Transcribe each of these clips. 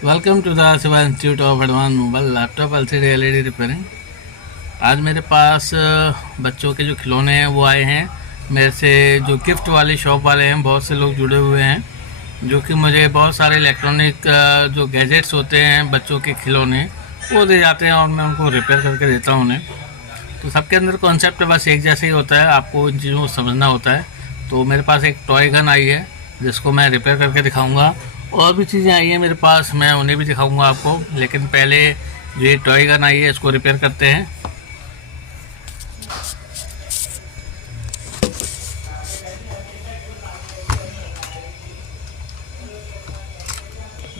Welcome to the Shiva institute of advance mobile laptop LCD LED repairing. आज मेरे पास बच्चों के जो खिलौने हैं वो आए हैं। मेरे से जो गिफ्ट वाली शॉप वाले हैं, बहुत से लोग जुड़े हुए हैं जो कि मुझे बहुत सारे इलेक्ट्रॉनिक जो गैजेट्स होते हैं, बच्चों के खिलौने, वो दे जाते हैं और मैं उनको रिपेयर करके देता हूँ उन्हें। तो सबके अंदर कॉन्सेप्ट बस एक जैसा ही होता है, आपको इन चीज़ों को समझना होता है। तो मेरे पास एक टॉय गन आई है जिसको मैं रिपेयर करके दिखाऊंगा। और भी चीज़ें आई हैं मेरे पास, मैं उन्हें भी दिखाऊंगा आपको। लेकिन पहले जो ये टॉय गन आई है इसको रिपेयर करते हैं।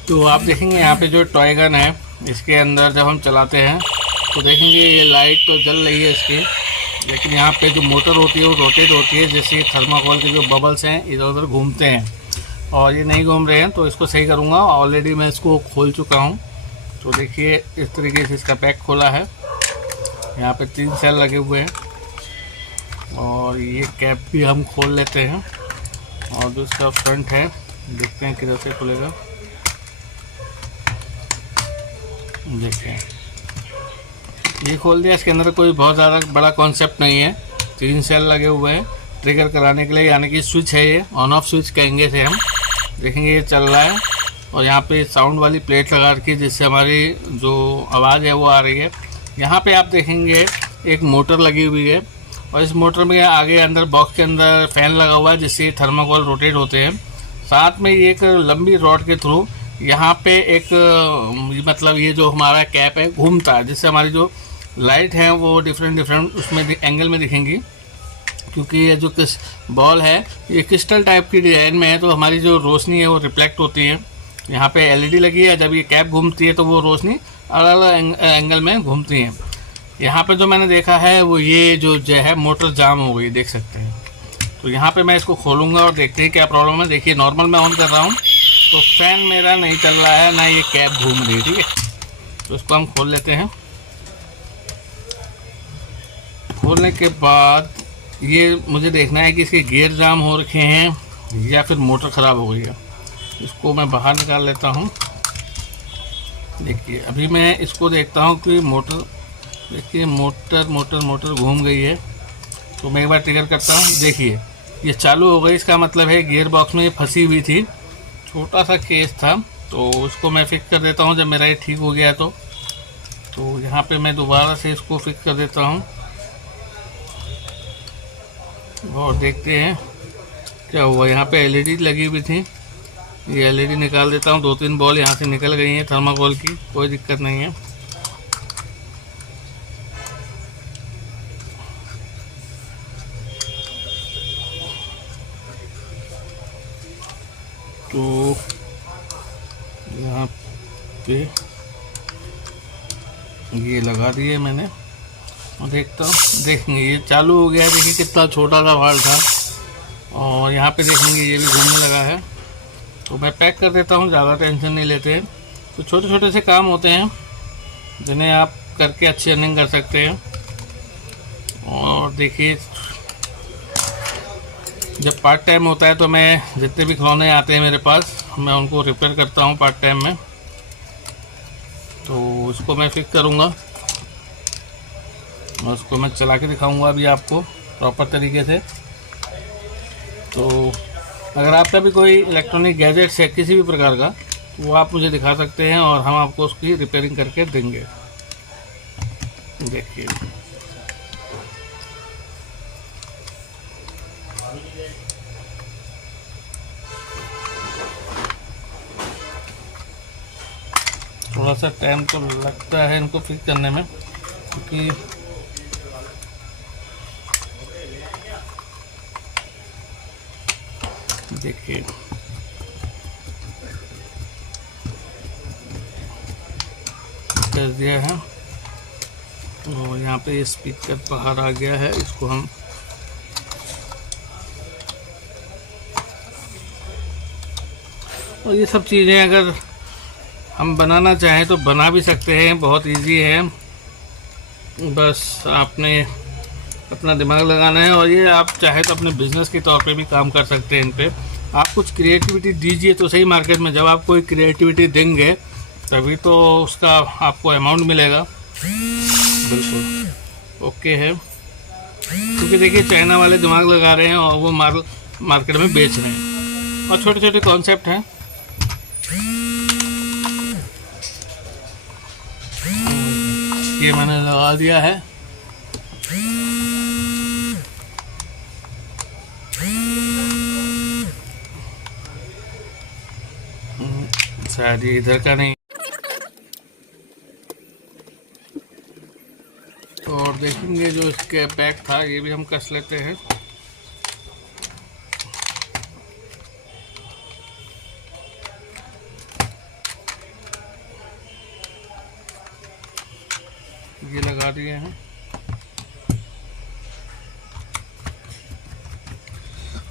तो आप देखेंगे यहाँ पे जो टॉय गन है, इसके अंदर जब हम चलाते हैं तो देखेंगे ये लाइट तो जल रही है इसकी, लेकिन यहाँ पे जो मोटर होती है वो रोटेट होती है, जैसे थर्माकोल के जो बबल्स हैं इधर उधर घूमते हैं और ये नहीं घूम रहे हैं। तो इसको सही करूँगा। ऑलरेडी मैं इसको खोल चुका हूँ। तो देखिए इस तरीके से इसका पैक खोला है। यहाँ पे 3 सेल लगे हुए हैं और ये कैप भी हम खोल लेते हैं। और जो इसका फ्रंट है देखते हैं किधर से खुलेगा। देखिए ये खोल दिया। इसके अंदर कोई बहुत ज़्यादा बड़ा कॉन्सेप्ट नहीं है। 3 सेल लगे हुए हैं ट्रिगर कराने के लिए, यानी कि स्विच है, ये ऑन ऑफ स्विच कहेंगे इसे हम। देखेंगे ये चल रहा है और यहाँ पे साउंड वाली प्लेट लगा रखी है जिससे हमारी जो आवाज़ है वो आ रही है। यहाँ पे आप देखेंगे एक मोटर लगी हुई है और इस मोटर में आगे अंदर बॉक्स के अंदर फ़ैन लगा हुआ है जिससे थर्माकोल रोटेट होते हैं। साथ में ये एक लंबी रॉड के थ्रू यहाँ पे एक मतलब ये जो हमारा कैप है घूमता है, जिससे हमारी जो लाइट है वो डिफरेंट उसमें एंगल में दिखेंगी। क्योंकि ये जो बॉल है ये क्रिस्टल टाइप की डिज़ाइन में है, तो हमारी जो रोशनी है वो रिफ्लेक्ट होती है। यहाँ पे एलईडी लगी है, जब ये कैप घूमती है तो वो रोशनी अलग अलग एंगल में घूमती है। यहाँ पे जो मैंने देखा है वो ये जो है मोटर जाम हो गई, देख सकते हैं। तो यहाँ पे मैं इसको खोलूँगा और देखते हैं क्या प्रॉब्लम है। देखिए नॉर्मल मैं ऑन कर रहा हूँ तो फैन मेरा नहीं चल रहा है, ना ये कैप घूम रही है। ठीक है, तो इसको हम खोल लेते हैं। खोलने के बाद ये मुझे देखना है कि इसके गियर जाम हो रखे हैं या फिर मोटर ख़राब हो गई है। इसको मैं बाहर निकाल लेता हूँ। देखिए अभी मैं इसको देखता हूँ कि मोटर, देखिए मोटर घूम गई है। तो मैं एक बार ट्रिगर करता हूँ। देखिए ये चालू हो गई, इसका मतलब है गियर बॉक्स में ये फंसी हुई थी। छोटा सा केस था, तो उसको मैं फिक्स कर देता हूँ जब मेरा ये ठीक हो गया। तो यहाँ पे मैं दोबारा से इसको फिक्स कर देता हूँ और देखते हैं क्या हुआ। यहाँ पे एलईडी लगी हुई थी, ये एलईडी निकाल देता हूँ। 2-3 बॉल यहाँ से निकल गई हैं थर्माकोल की, कोई दिक्कत नहीं है। तो यहाँ पे ये लगा दिए मैंने और देखता हूँ। देखेंगे ये चालू हो गया है। देखिए कितना छोटा सा वाल्व था और यहाँ पे देखेंगे ये भी घूमने लगा है। तो मैं पैक कर देता हूँ, ज़्यादा टेंशन नहीं लेते हैं। तो छोटे छोटे से काम होते हैं जिन्हें आप करके अच्छी अर्निंग कर सकते हैं। और देखिए जब पार्ट टाइम होता है तो मैं जितने भी खिलौने आते हैं मेरे पास, मैं उनको रिपेयर करता हूँ पार्ट टाइम में। तो इसको मैं फिक्स करूँगा और उसको मैं चला के दिखाऊंगा अभी आपको प्रॉपर तरीके से। तो अगर आपका भी कोई इलेक्ट्रॉनिक गैजेट्स है किसी भी प्रकार का, तो वो आप मुझे दिखा सकते हैं और हम आपको उसकी रिपेयरिंग करके देंगे। देखिए थोड़ा सा टाइम तो लगता है इनको फिक्स करने में, क्योंकि देखिए कर दिया है। तो यहाँ पे स्पीकर बाहर आ गया है, इसको हम और ये सब चीज़ें अगर हम बनाना चाहें तो बना भी सकते हैं, बहुत इजी है। बस आपने अपना दिमाग लगाना है और ये आप चाहे तो अपने बिजनेस के तौर पे भी काम कर सकते हैं इन पे। आप कुछ क्रिएटिविटी दीजिए तो सही मार्केट में। जब आप कोई क्रिएटिविटी देंगे तभी तो उसका आपको अमाउंट मिलेगा। बिल्कुल ओके है, क्योंकि देखिए चाइना वाले दिमाग लगा रहे हैं और वो मार्केट में बेच रहे हैं, और छोटे छोटे कॉन्सेप्ट हैं। ये मैंने लगा दिया है। शायद ये इधर का नहीं। और देखेंगे जो इसके बैक था ये भी हम कस लेते हैं। ये लगा दिए हैं।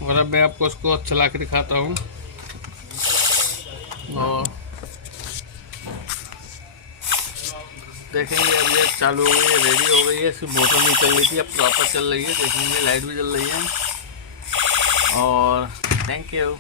और अब मैं आपको उसको चला के दिखाता हूँ। और देखेंगे अब ये चालू हो गई है, रेडी हो गई है। इसकी मोटर नहीं चल रही थी, अब प्रॉपर चल रही है। देखेंगे लाइट भी जल रही है। और थैंक यू।